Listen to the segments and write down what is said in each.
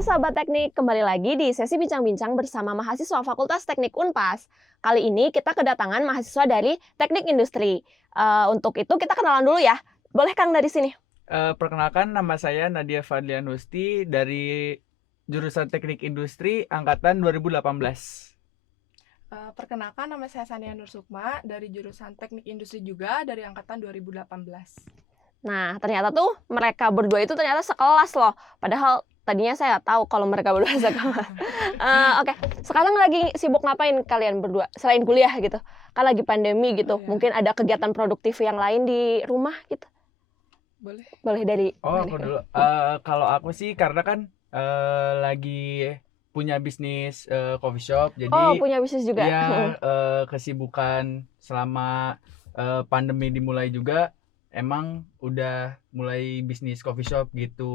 Halo Sahabat Teknik, kembali lagi di sesi bincang-bincang bersama mahasiswa Fakultas Teknik Unpas. Kali ini kita kedatangan mahasiswa dari Teknik Industri. Untuk itu kita kenalan dulu ya. Boleh Kang dari sini? Perkenalkan, nama saya Nadia Fadlianusti dari jurusan Teknik Industri angkatan 2018. Perkenalkan, nama saya Sania Nursukma dari jurusan Teknik Industri juga dari angkatan 2018. Nah, ternyata tuh mereka berdua itu ternyata sekelas loh. Padahal tadinya saya nggak tahu kalau mereka berdua sekelas. Oke, sekarang lagi sibuk ngapain kalian berdua selain kuliah gitu? Kan lagi pandemi gitu. Oh, iya. Mungkin ada kegiatan produktif yang lain di rumah gitu. Boleh dari Aku dulu. Kalau aku sih karena kan lagi punya bisnis coffee shop, jadi Oh, punya bisnis juga. ya kesibukan selama pandemi dimulai juga emang udah mulai bisnis coffee shop gitu.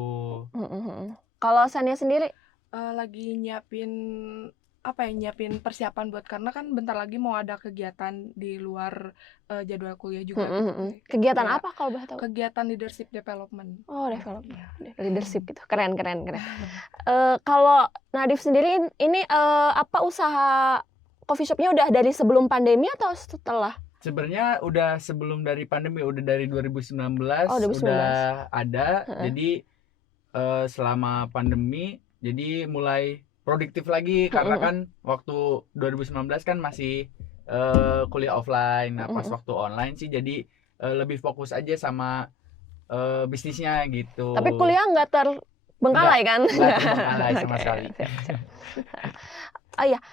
Kalau Sania sendiri? Lagi nyiapin persiapan buat, karena kan bentar lagi mau ada kegiatan di luar jadwal kuliah juga. gitu. Kegiatan Ya, apa kalau boleh tahu? Kegiatan leadership development. Oh, development, leadership gitu. Keren. Kalau Nadif sendiri ini apa usaha coffee shopnya udah dari sebelum pandemi atau setelah? Sebenarnya udah sebelum dari pandemi, udah dari 2019, Oh, 2019. udah ada. Jadi selama pandemi jadi mulai produktif lagi karena kan waktu 2019 kan masih kuliah offline. Nah, pas waktu online sih jadi lebih fokus aja sama bisnisnya gitu. Tapi kuliah nggak terbengkalai kan? Nggak terbengkalai sama sekali. Iya,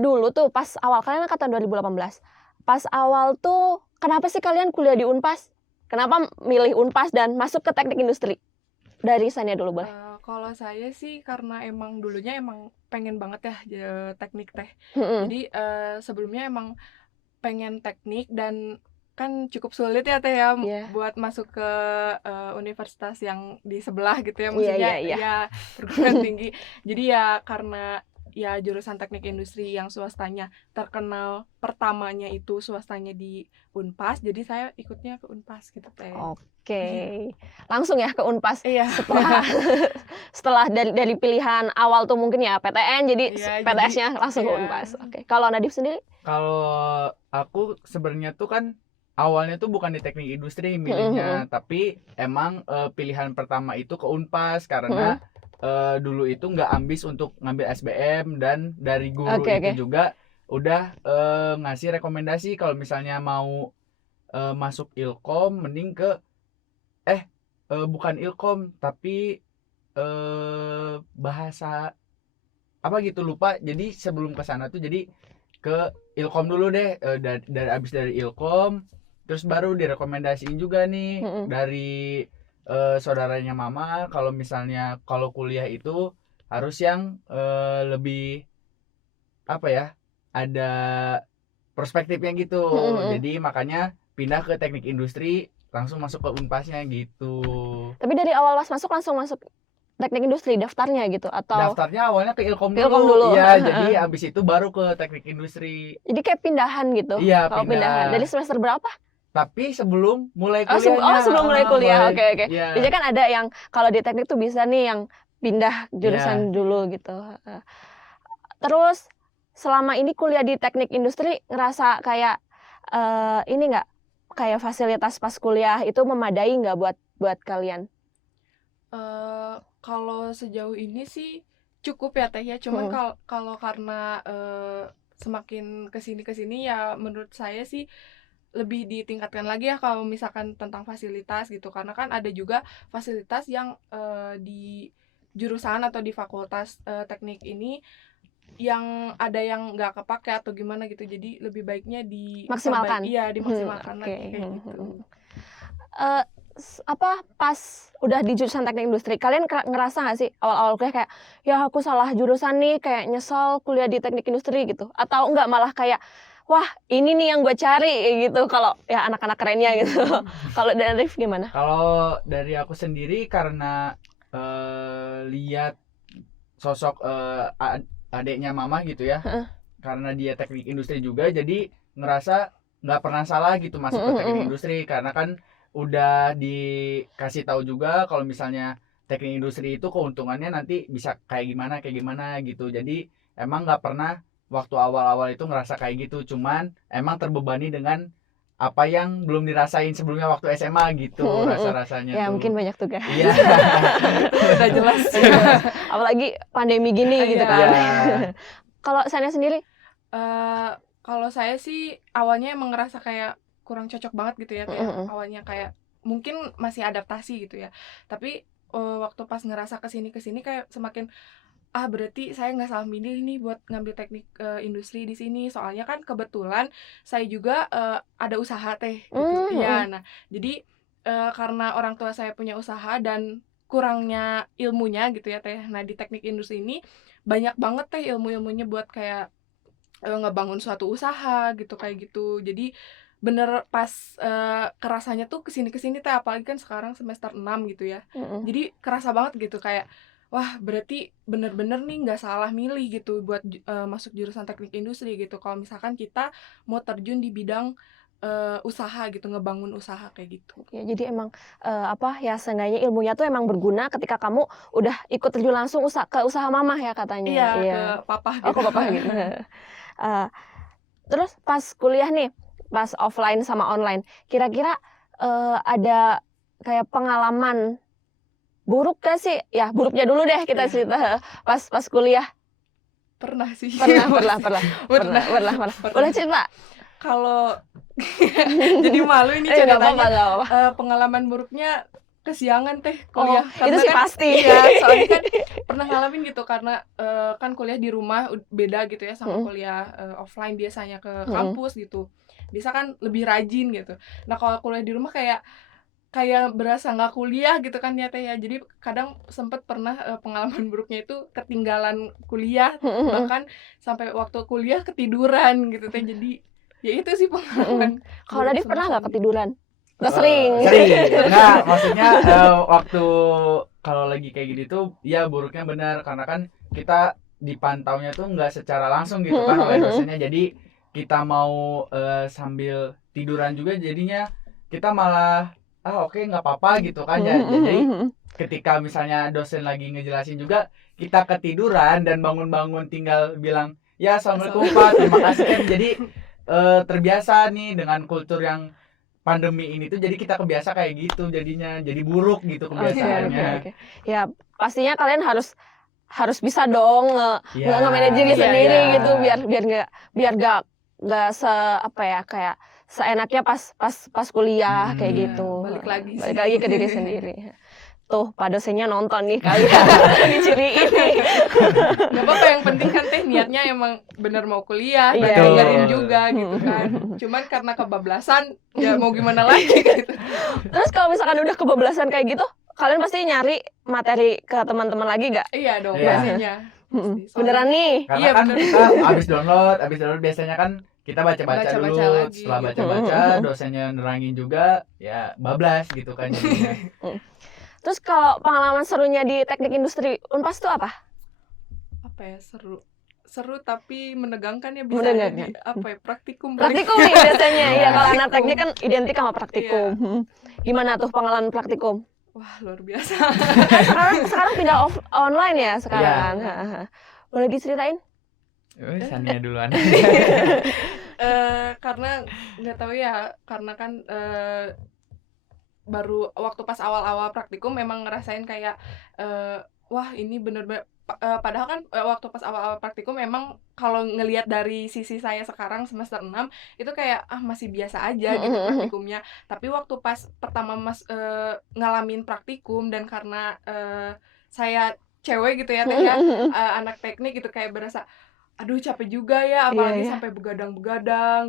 dulu tuh pas awal kalian angkatan 2018. Pas awal tuh kenapa sih kalian kuliah di Unpas? Kenapa milih Unpas dan masuk ke Teknik Industri? Dari Sania dulu boleh. Kalau saya sih karena emang dulunya emang pengen banget ya teknik teh. Jadi sebelumnya emang pengen teknik, dan kan cukup sulit ya teh ya buat masuk ke universitas yang di sebelah gitu ya, maksudnya ya perguruan tinggi. Jadi ya karena ya jurusan Teknik Industri yang swastanya terkenal, pertamanya itu swastanya di Unpas, jadi saya ikutnya ke Unpas gitu teh. Oke. Langsung ya ke Unpas. Iya. Setelah dari pilihan awal tuh mungkin ya PTN, jadi PTS-nya langsung ke Unpas. Oke. Kalau Nadif sendiri? Kalau aku sebenarnya tuh kan awalnya tuh bukan di Teknik Industri milihnya, tapi emang pilihan pertama itu ke Unpas karena dulu itu nggak ambis untuk ngambil SBM, dan dari guru itu juga udah ngasih rekomendasi kalau misalnya mau masuk Ilkom mending ke bukan Ilkom tapi bahasa apa gitu, lupa. Jadi sebelum ke sana tuh jadi ke Ilkom dulu deh, abis dari Ilkom terus baru direkomendasiin juga nih dari saudaranya mama kalau misalnya kalau kuliah itu harus yang lebih apa ya, ada perspektifnya gitu. Jadi makanya pindah ke Teknik Industri, langsung masuk ke Unpasnya gitu. Tapi dari awal pas masuk langsung masuk Teknik Industri daftarnya gitu atau? Daftarnya awalnya ke Ilkom dulu. Iya, jadi abis itu baru ke Teknik Industri. Jadi kayak pindahan gitu. Iya, pindahan. Dari semester berapa? Tapi sebelum mulai kuliahnya. Sebelum mulai kuliah. Oke. Yeah. Jadi kan ada yang kalau di teknik tuh bisa nih yang pindah jurusan dulu gitu. Terus selama ini kuliah di Teknik Industri ngerasa kayak ini nggak, kayak fasilitas pas kuliah itu memadai nggak buat kalian? Kalau sejauh ini sih cukup ya teh ya. Cuman kalau karena semakin kesini ya menurut saya sih lebih ditingkatkan lagi ya kalau misalkan tentang fasilitas gitu, karena kan ada juga fasilitas yang di jurusan atau di fakultas teknik ini yang ada yang nggak kepake atau gimana gitu, jadi lebih baiknya dimaksimalkan. Dimaksimalkan lagi kayak gitu. Pas udah di jurusan Teknik Industri kalian ngerasa nggak sih awal-awal kuliah kayak ya aku salah jurusan nih, kayak nyesel kuliah di Teknik Industri gitu, atau enggak malah kayak wah ini nih yang gue cari gitu kalau ya anak-anak kerennya gitu? Kalau dari Rif gimana? Kalau dari aku sendiri karena lihat sosok adiknya mama gitu ya, karena dia Teknik Industri juga, jadi ngerasa nggak pernah salah gitu masuk ke Teknik Industri, karena kan udah dikasih tahu juga kalau misalnya teknik industri itu keuntungannya nanti bisa kayak gimana gitu. Jadi emang nggak pernah waktu awal-awal itu ngerasa kayak gitu, cuman emang terbebani dengan apa yang belum dirasain sebelumnya waktu SMA gitu rasa-rasanya ya tuh. mungkin banyak tugas. Iya. Udah jelas. Apalagi pandemi gini gitu kan. Kalau Sania sendiri? Kalau saya sih awalnya emang ngerasa kayak kurang cocok banget gitu ya, kayak awalnya kayak mungkin masih adaptasi gitu ya. Tapi waktu pas ngerasa kesini kayak semakin berarti saya nggak salah milih nih buat ngambil teknik industri di sini. Soalnya kan kebetulan saya juga ada usaha teh gitu. Iya, nah jadi karena orang tua saya punya usaha dan kurangnya ilmunya gitu ya teh. Nah di teknik industri ini banyak banget teh ilmu-ilmunya buat kayak ngebangun suatu usaha gitu kayak gitu. Jadi bener pas kerasanya tuh kesini teh, apalagi kan sekarang semester 6 gitu ya. Jadi kerasa banget gitu kayak wah berarti bener-bener nih nggak salah milih gitu buat masuk jurusan teknik industri gitu. Kalau misalkan kita mau terjun di bidang usaha gitu, ngebangun usaha kayak gitu. Ya, jadi emang seenggaknya ilmunya tuh emang berguna ketika kamu udah ikut terjun langsung ke usaha mamah ya katanya. Iya, ke papa gitu. Ke papa gitu. Terus pas kuliah nih, pas offline sama online, kira-kira ada kayak pengalaman buruk gak sih? Ya buruknya dulu deh kita cerita pas kuliah. Pernah sih. Pernah. Boleh cerita? Kalau jadi malu ini ceritanya. Apa. Pengalaman buruknya kesiangan teh kuliah. Itu sih kan, pasti ya. Soalnya kan pernah ngalamin gitu karena kan kuliah di rumah beda gitu ya sama kuliah offline biasanya ke kampus gitu. Bisa kan lebih rajin gitu. Nah kalau kuliah di rumah kayak berasa nggak kuliah gitu kan ya teh ya. Jadi kadang sempet pernah pengalaman buruknya itu ketinggalan kuliah, bahkan sampai waktu kuliah ketiduran gitu teh. Jadi ya itu sih pengalaman. Kalau Nadif pernah nggak ketiduran? Nggak sering. Nggak, maksudnya waktu kalau lagi kayak gini tuh ya buruknya benar karena kan kita dipantaunya tuh nggak secara langsung gitu kan oleh dosennya. Jadi kita mau sambil tiduran juga jadinya kita malah oke nggak apa-apa gitu kan ya. Jadi ketika misalnya dosen lagi ngejelasin juga kita ketiduran dan bangun-bangun tinggal bilang ya assalamualaikum Pak, terima kasih kan. Jadi terbiasa nih dengan kultur yang pandemi ini tuh, jadi kita kebiasa kayak gitu jadinya, jadi buruk gitu kebiasaannya. Okay. Ya pastinya kalian harus bisa dong nge-manage diri sendiri gitu biar nggak kayak seenaknya pas kuliah kayak gitu. Balik lagi ke diri sendiri. Tuh Pak dosennya nonton nih kalian lagi ciri ini. Gak apa-apa, yang penting kan teh niatnya emang bener mau kuliah, Betul. dengerin juga gitu kan. Cuman karena kebablasan ya mau gimana lagi gitu. Terus kalau misalkan udah kebablasan kayak gitu, kalian pasti nyari materi ke teman-teman lagi gak? Iya dong pastinya. Beneran nih? Karena iya, kan kita habis download biasanya kan kita baca-baca dulu lagi. Setelah baca-baca dosennya nerangin juga ya bablas gitu kan jadinya. Terus kalau pengalaman serunya di teknik industri Unpas itu apa? Apa ya, seru tapi menegangkan ya, bisa jadi praktikum nih biasanya. Iya, kalau anak teknik kan identik sama praktikum. Gimana tuh pengalaman praktikum? Wah luar biasa. sekarang pindah online ya sekarang. Boleh diceritain? Sania duluan. Karena nggak tahu ya, karena kan baru waktu pas awal-awal praktikum memang ngerasain kayak wah ini bener-bener padahal kan waktu pas awal-awal praktikum memang kalau ngelihat dari sisi saya sekarang semester 6 itu kayak masih biasa aja gitu praktikumnya. Tapi waktu pas pertama ngalamin praktikum dan karena saya cewek gitu ya anak teknik gitu, kayak berasa aduh capek juga ya, apalagi sampai begadang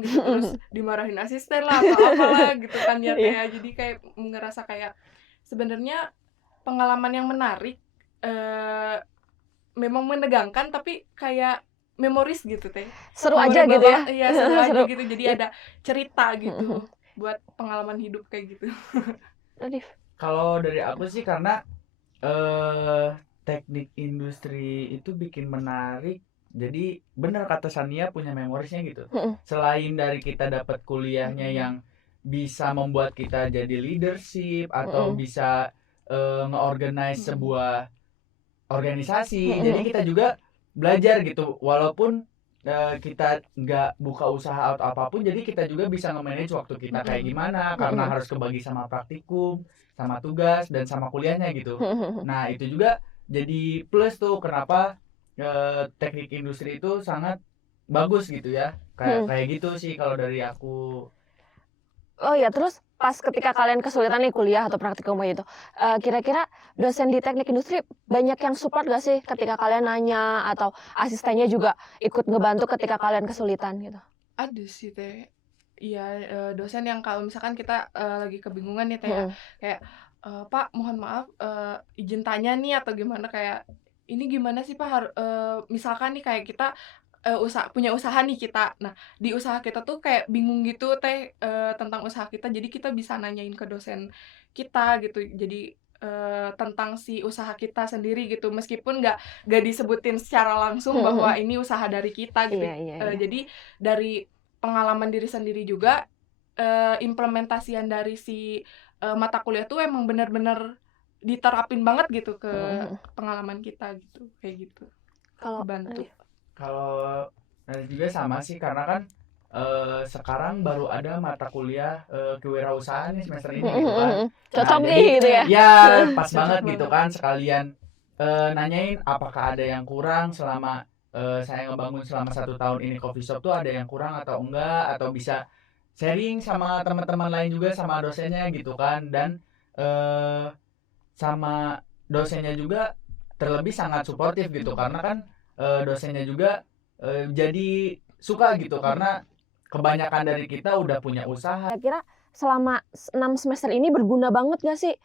gitu, terus dimarahin asisten lah atau apalah gitu kan ya teh. Jadi kayak ngerasa kayak sebenarnya pengalaman yang menarik, memang menegangkan tapi kayak memoris gitu teh. Seru aja gitu ya. Iya, seru aja gitu. Jadi ada cerita gitu buat pengalaman hidup kayak gitu. Kalau dari aku sih karena teknik industri itu bikin menarik. Jadi benar kata Sania punya memorisnya gitu. Selain dari kita dapat kuliahnya yang bisa membuat kita jadi leadership atau bisa nge-organize sebuah organisasi. Jadi kita juga belajar gitu, walaupun kita nggak buka usaha atau apapun, jadi kita juga bisa nge-manage waktu kita kayak gimana, karena harus kebagi sama praktikum, sama tugas, dan sama kuliahnya gitu. Nah itu juga jadi plus tuh kenapa teknik industri itu sangat bagus gitu ya, kayak gitu sih kalau dari aku. Oh ya, terus pas ketika kalian kesulitan nih kuliah atau praktikum kayak gitu, kira-kira dosen di teknik industri banyak yang support gak sih ketika kalian nanya, atau asistennya juga ikut ngebantu ketika kalian kesulitan gitu? Ada sih Teh. Iya, dosen yang kalau misalkan kita lagi kebingungan nih Teh ya, kayak Pak mohon maaf izin tanya nih atau gimana, kayak ini gimana sih Pak, misalkan nih kayak kita punya usaha nih kita. Nah, di usaha kita tuh kayak bingung gitu Teh tentang usaha kita. Jadi kita bisa nanyain ke dosen kita gitu. Jadi tentang si usaha kita sendiri gitu. Meskipun nggak disebutin secara langsung bahwa ini usaha dari kita gitu. Iya. Jadi dari pengalaman diri sendiri juga, implementasian dari si mata kuliah tuh emang benar-benar diterapin banget gitu ke pengalaman kita gitu, kayak gitu. Kalau bantu. Kalau juga sama sih, karena kan sekarang baru ada mata kuliah kewirausahaan nih semester ini gitu kan. Cocok nih jadi, gitu ya. Ya pas banget gitu kan, sekalian nanyain apakah ada yang kurang selama saya ngebangun selama 1 tahun ini coffee shop tuh, ada yang kurang atau enggak, atau bisa sharing sama teman-teman lain juga, sama dosennya gitu kan. Dan sama dosennya juga terlebih sangat suportif gitu, karena kan dosennya juga jadi suka gitu, karena kebanyakan dari kita udah punya usaha. Kira-kira selama 6 semester ini berguna banget gak sih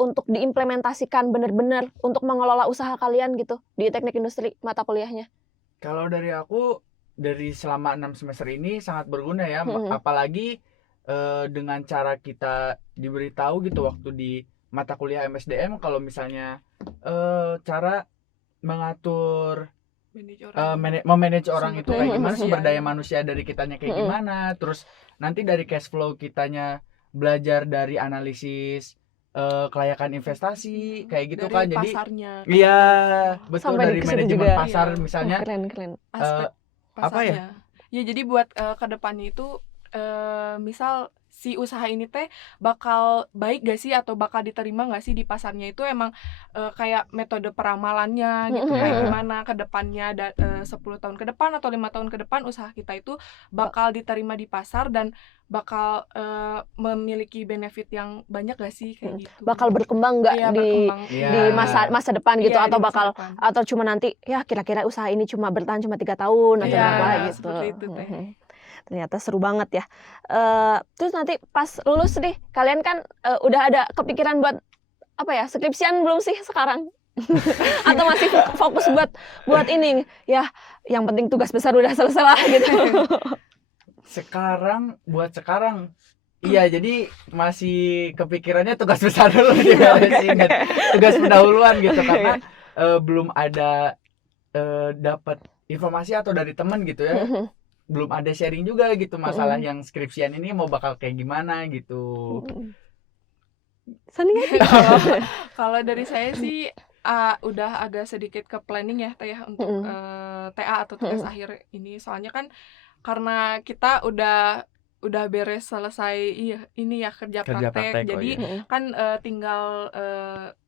untuk diimplementasikan benar-benar untuk mengelola usaha kalian gitu di teknik industri mata kuliahnya? Kalau dari aku, dari selama 6 semester ini sangat berguna ya. Apalagi dengan cara kita diberitahu gitu waktu di mata kuliah MSDM, kalau misalnya cara mengatur memanage orang itu kayak gimana, sumber daya manusia dari kitanya kayak gimana, terus nanti dari cash flow kitanya belajar dari analisis kelayakan investasi kayak gitu dari kan. Jadi pasarnya, iya betul, sampai dari manajemen juga. pasar Iya. misalnya Keren. Aspek pasarnya. Apa ya? Ya jadi buat kedepannya itu misal si usaha ini teh bakal baik gak sih atau bakal diterima gak sih di pasarnya, itu emang kayak metode peramalannya gitu, kayak gimana ke depannya 10 tahun ke depan atau 5 tahun ke depan usaha kita itu bakal diterima di pasar dan bakal memiliki benefit yang banyak gak sih, kayak gitu. Bakal berkembang gak di masa depan gitu, atau bakal depan. Atau cuma nanti ya kira-kira usaha ini cuma bertahan cuma 3 tahun atau berapa gitu. Itu, teh. Ternyata seru banget ya. Terus nanti pas lulus nih, kalian kan udah ada kepikiran buat apa ya, skripsian belum sih sekarang? Atau masih fokus buat ini ya, yang penting tugas besar udah selesai lah gitu. Sekarang iya, jadi masih kepikirannya tugas besar dulu diberesin, tugas pendahuluan gitu, karena belum ada dapat informasi atau dari teman gitu ya. Belum ada sharing juga gitu masalah yang skripsian ini mau bakal kayak gimana gitu. Kalau dari saya sih udah agak sedikit ke planning ya Teh ya, untuk TA atau tugas akhir ini. Soalnya kan karena kita udah beres selesai ini ya kerja praktek. Jadi kan tinggal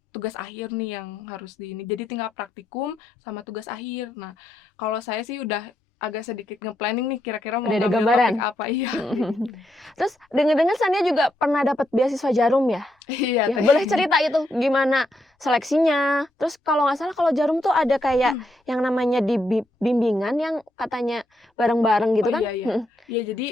tugas akhir nih yang harus jadi tinggal praktikum sama tugas akhir. Nah, kalau saya sih udah agak sedikit nge-planning nih, kira-kira mau ngambil topik apa. Iya. Terus dengar-dengar Sania juga pernah dapat beasiswa Jarum ya? Iya. Ya, boleh cerita itu gimana seleksinya? Terus kalau nggak salah kalau Jarum tuh ada kayak yang namanya di bimbingan yang katanya bareng-bareng gitu kan? Iya. Ya jadi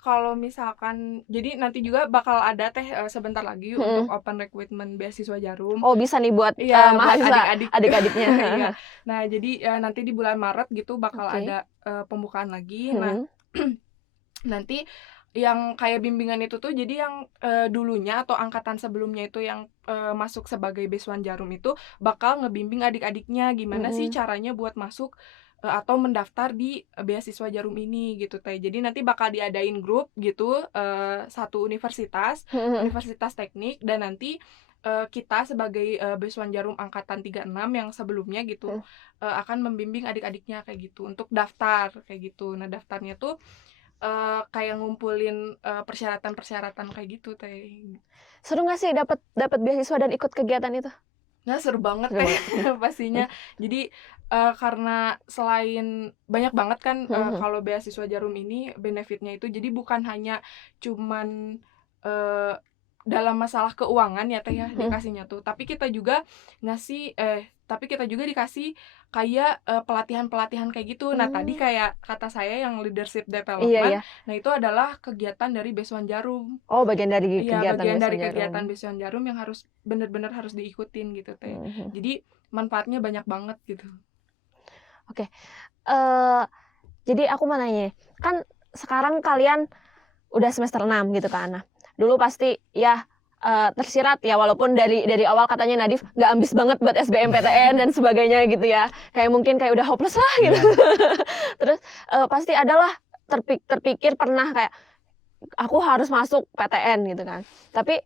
kalau misalkan, jadi nanti juga bakal ada Teh sebentar lagi untuk open recruitment beasiswa Jarum. Oh, bisa nih buat mahasiswa adik-adiknya. Iya. Nah, jadi nanti di bulan Maret gitu bakal ada pembukaan lagi. Nah, nanti yang kayak bimbingan itu tuh, jadi yang dulunya atau angkatan sebelumnya itu yang masuk sebagai beasiswa Jarum itu bakal ngebimbing adik-adiknya gimana sih caranya buat masuk atau mendaftar di beasiswa Jarum ini gitu teh. Jadi nanti bakal diadain grup gitu, satu universitas teknik, dan nanti kita sebagai beasiswa Jarum angkatan 36 yang sebelumnya gitu akan membimbing adik-adiknya kayak gitu untuk daftar kayak gitu. Nah, daftarnya tuh kayak ngumpulin persyaratan-persyaratan kayak gitu teh. Seru nggak sih dapat beasiswa dan ikut kegiatan itu? Nah, seru banget teh pastinya. Jadi karena selain banyak banget kan kalau beasiswa Jarum ini benefitnya itu, jadi bukan hanya cuman dalam masalah keuangan ya teh ya dikasihnya tuh, tapi kita juga dikasih kayak pelatihan-pelatihan kayak gitu. Nah, tadi kayak kata saya yang leadership development, nah itu adalah kegiatan dari beasiswa Jarum. Oh, bagian dari Iya, kegiatan bagian dari beasiswa kegiatan Jarum. beasiswa Jarum yang harus benar-benar harus diikutin gitu teh. Jadi manfaatnya banyak banget gitu. Oke. Jadi aku mau nanya, kan sekarang kalian udah semester 6 gitu kan. Nah, dulu pasti ya tersirat ya, walaupun dari awal katanya Nadif nggak ambis banget buat SBMPTN dan sebagainya gitu ya. Kayak mungkin kayak udah hopeless lah gitu. Terus pasti adalah terpikir pernah kayak aku harus masuk PTN gitu kan. Tapi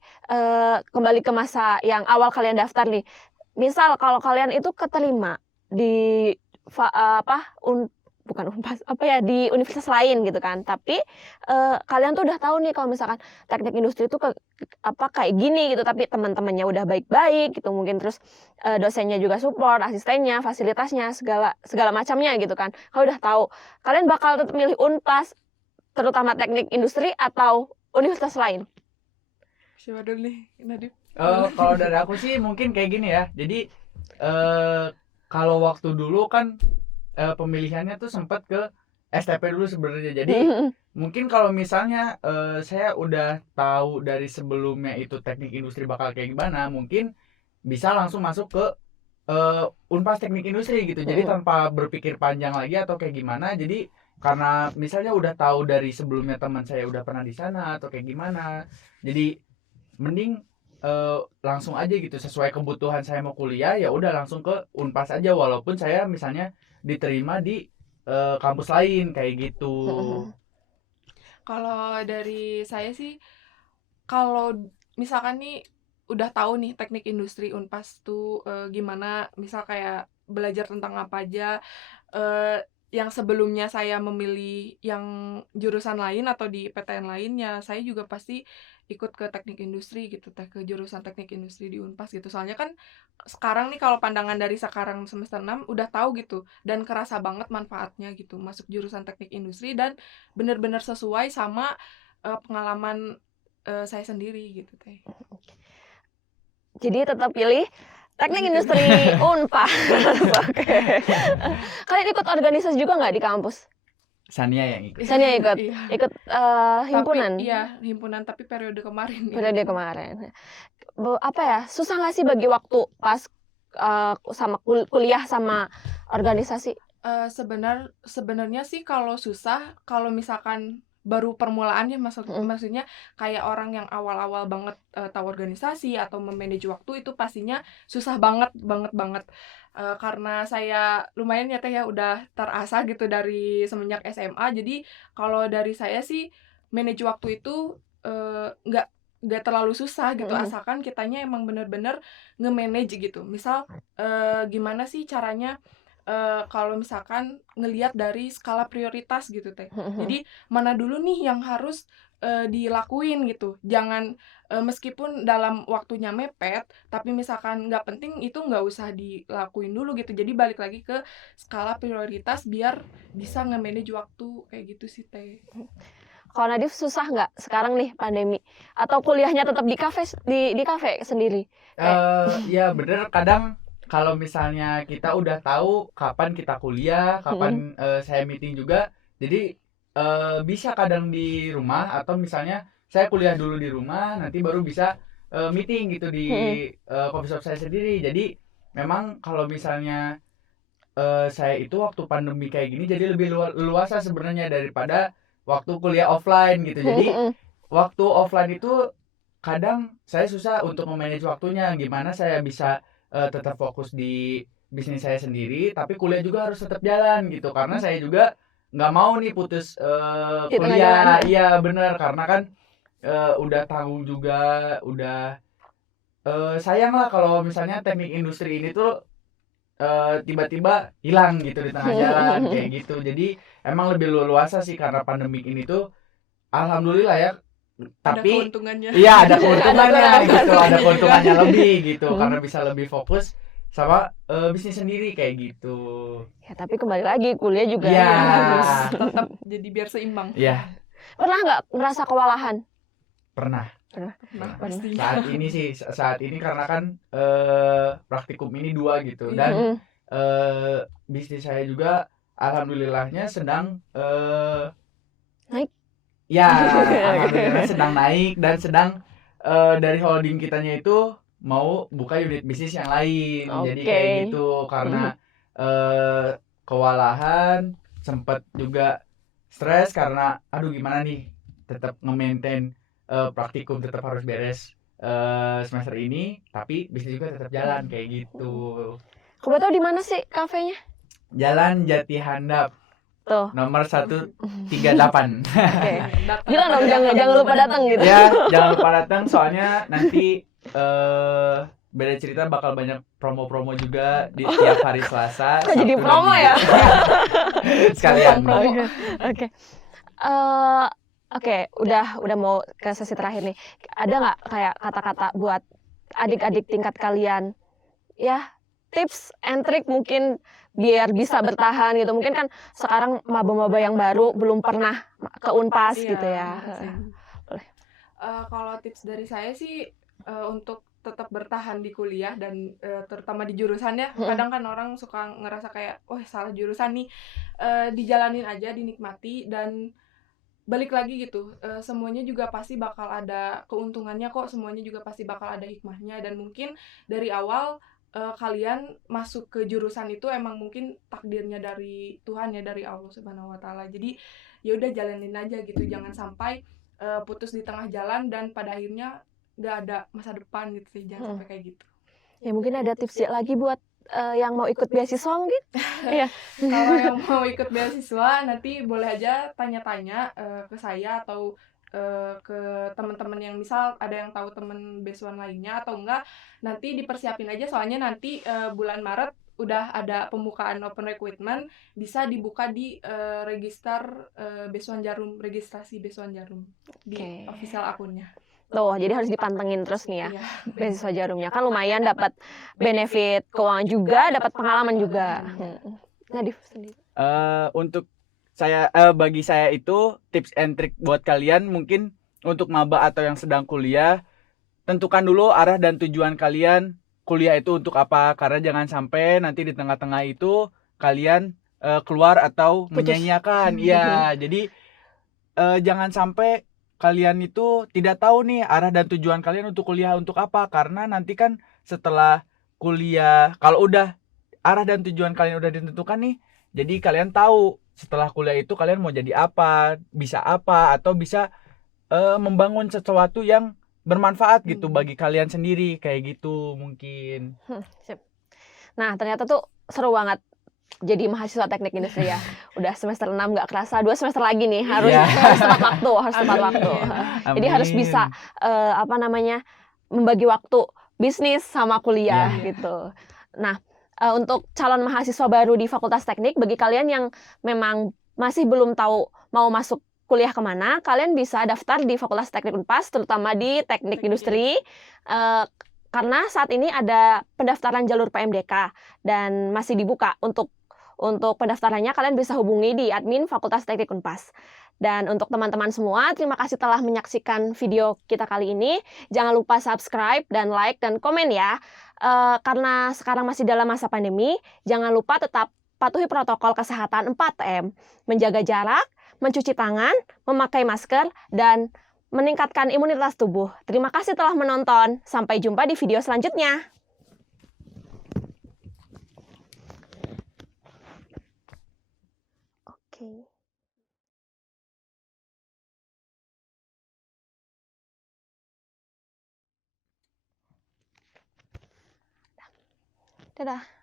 kembali ke masa yang awal kalian daftar nih. Misal kalau kalian itu keterima di bukan Unpas, di universitas lain gitu kan. Tapi kalian tuh udah tahu nih kalau misalkan teknik industri itu kayak gini gitu, tapi teman-temannya udah baik-baik gitu, mungkin terus dosennya juga support, asistennya, fasilitasnya, segala macamnya gitu kan. Kalau udah tahu, kalian bakal tetap milih Unpas, terutama teknik industri, atau universitas lain? Siapa dulu nih, Nadif? Kalau dari aku sih mungkin kayak gini ya. Jadi kalau waktu dulu kan pemilihannya tuh sempat ke STP dulu sebenarnya. Jadi mungkin kalau misalnya saya udah tahu dari sebelumnya itu teknik industri bakal kayak gimana, mungkin bisa langsung masuk ke Unpas teknik industri gitu. Jadi tanpa berpikir panjang lagi atau kayak gimana. Jadi karena misalnya udah tahu dari sebelumnya teman saya udah pernah di sana atau kayak gimana, jadi mending langsung aja gitu, sesuai kebutuhan saya mau kuliah ya udah langsung ke Unpas aja, walaupun saya misalnya diterima di kampus lain kayak gitu. Kalau dari saya sih, kalau misalkan nih udah tahu nih teknik industri Unpas tuh gimana, misal kayak belajar tentang apa aja, yang sebelumnya saya memilih yang jurusan lain atau di PTN lainnya, saya juga pasti ikut ke teknik industri gitu teh, ke jurusan teknik industri di Unpas gitu. Soalnya kan sekarang nih kalau pandangan dari sekarang semester 6 udah tahu gitu, dan kerasa banget manfaatnya gitu masuk jurusan teknik industri, dan benar-benar sesuai sama pengalaman saya sendiri gitu teh. Jadi tetap pilih teknik industri Unpas. Oke. Kalian ikut organisasi juga nggak di kampus? Sania yang ikut. Sania ikut. Ikut himpunan. Tapi, iya, himpunan, tapi periode kemarin. Periode kemarin. Apa ya? Susah nggak sih bagi waktu pas sama kuliah sama organisasi? Sebenarnya sih kalau susah, kalau misalkan baru permulaan ya, maksudnya kayak orang yang awal-awal banget tahu organisasi atau memanage waktu, itu pastinya susah banget. Karena saya lumayan ya teh ya udah terasa gitu dari semenjak SMA. Jadi kalau dari saya sih manage waktu itu nggak terlalu susah gitu, asalkan kitanya emang bener-bener nge-manage gitu. Misal gimana sih caranya, kalau misalkan ngelihat dari skala prioritas gitu teh. Jadi mana dulu nih yang harus dilakuin gitu. Jangan meskipun dalam waktunya mepet, tapi misalkan nggak penting itu nggak usah dilakuin dulu gitu. Jadi balik lagi ke skala prioritas biar bisa nge-manage waktu kayak gitu sih teh. Kalau Nadif susah nggak sekarang nih pandemi? Atau kuliahnya tetap di kafe sendiri? Ya bener, kadang kalau misalnya kita udah tahu kapan kita kuliah, kapan saya meeting juga, jadi bisa kadang di rumah, atau misalnya saya kuliah dulu di rumah, nanti baru bisa meeting gitu di coffee shop saya sendiri. Jadi memang kalau misalnya saya itu waktu pandemi kayak gini jadi lebih luasa sebenarnya daripada waktu kuliah offline gitu. Jadi waktu offline itu kadang saya susah untuk memanage waktunya, gimana saya bisa tetap fokus di bisnis saya sendiri, tapi kuliah juga harus tetap jalan gitu. Karena saya juga nggak mau nih putus kuliah. Iya bener, karena kan udah tahu juga, udah sayang lah kalau misalnya teknik industri ini tuh tiba-tiba hilang gitu di tengah jalan kayak gitu. Jadi emang lebih luasa sih karena pandemik ini tuh alhamdulillah ya. Tapi ada keuntungannya. Iya ada keuntungannya gitu, ada keuntungannya lebih gitu karena bisa lebih fokus sama bisnis sendiri kayak gitu. Ya tapi kembali lagi kuliah juga Iya. harus tetap jadi biar seimbang. Iya. Pernah nggak ngerasa kewalahan? Pernah. Pasti. Saat ini karena kan praktikum ini 2 gitu dan bisnis saya juga alhamdulillahnya sedang naik. Ya, alhamdulillah sedang naik dan sedang dari holding kitanya itu mau buka unit bisnis yang lain. Jadi kayak gitu karena kewalahan, sempat juga stres karena aduh gimana nih tetap nge-maintain praktikum tetap harus beres semester ini, tapi bisnis juga tetap jalan kayak gitu. Kamu tahu di mana sih kafenya? Jalan Jati Handap. Tuh. Nomor 138. Oke. Bilang dong jangan lupa datang gitu. Ya, jangan lupa datang soalnya nanti beda cerita bakal banyak promo-promo juga di tiap hari Selasa. Kok jadi promo ya? Sekalian. Oke, udah mau ke sesi terakhir nih. Ada nggak kayak kata-kata buat adik-adik tingkat kalian? Ya, tips and trick mungkin biar bisa bertahan gitu. Mungkin kan sekarang maba-maba yang baru belum pernah ke Unpas gitu ya. Kalau tips dari saya sih untuk tetap bertahan di kuliah dan terutama di jurusannya. Kadang kan orang suka ngerasa kayak, oh salah jurusan nih. Dijalanin aja, dinikmati dan balik lagi gitu. Semuanya juga pasti bakal ada keuntungannya kok. Semuanya juga pasti bakal ada hikmahnya dan mungkin dari awal kalian masuk ke jurusan itu emang mungkin takdirnya dari Tuhan ya, dari Allah Subhanahu wa taala. Jadi ya udah jalanin aja gitu, jangan sampai putus di tengah jalan dan pada akhirnya nggak ada masa depan gitu sih, jangan sampai kayak gitu. Ya mungkin ada tips lagi buat yang mau ikut beasiswa mungkin. Iya. Kalau yang mau ikut beasiswa nanti boleh aja tanya-tanya ke saya atau ke teman-teman yang misal ada yang tahu teman besuan lainnya atau enggak, nanti dipersiapin aja soalnya nanti bulan Maret udah ada pembukaan open recruitment, bisa dibuka di register Besuan Jarum, registrasi Besuan Jarum di official akunnya. Tuh, jadi harus dipantengin terus nih ya, beasiswa Jarumnya. Kan lumayan dapat benefit keuangan juga, dapat pengalaman juga. Nadif sendiri. Untuk saya bagi saya itu tips and trick buat kalian mungkin untuk maba atau yang sedang kuliah, tentukan dulu arah dan tujuan kalian kuliah itu untuk apa, karena jangan sampai nanti di tengah-tengah itu kalian keluar atau menyia-nyiakan. Iya, jadi jangan sampai kalian itu tidak tahu nih arah dan tujuan kalian untuk kuliah untuk apa, karena nanti kan setelah kuliah kalau udah arah dan tujuan kalian udah ditentukan nih, jadi kalian tahu setelah kuliah itu kalian mau jadi apa, bisa apa, atau bisa membangun sesuatu yang bermanfaat gitu bagi kalian sendiri kayak gitu mungkin. Nah ternyata tuh seru banget jadi mahasiswa teknik industri ya. Udah semester 6 gak kerasa, 2 semester lagi nih harus tepat waktu. Jadi harus bisa membagi waktu bisnis sama kuliah gitu. Nah, untuk calon mahasiswa baru di Fakultas Teknik, bagi kalian yang memang masih belum tahu mau masuk kuliah kemana, kalian bisa daftar di Fakultas Teknik Unpas, terutama di Teknik Industri. Karena saat ini ada pendaftaran jalur PMDK dan masih dibuka. Untuk pendaftarannya kalian bisa hubungi di admin Fakultas Teknik Unpas. Dan untuk teman-teman semua, terima kasih telah menyaksikan video kita kali ini. Jangan lupa subscribe dan like dan komen ya. Karena sekarang masih dalam masa pandemi, jangan lupa tetap patuhi protokol kesehatan 4M. Menjaga jarak, mencuci tangan, memakai masker, dan meningkatkan imunitas tubuh. Terima kasih telah menonton. Sampai jumpa di video selanjutnya. Oke. Dadah.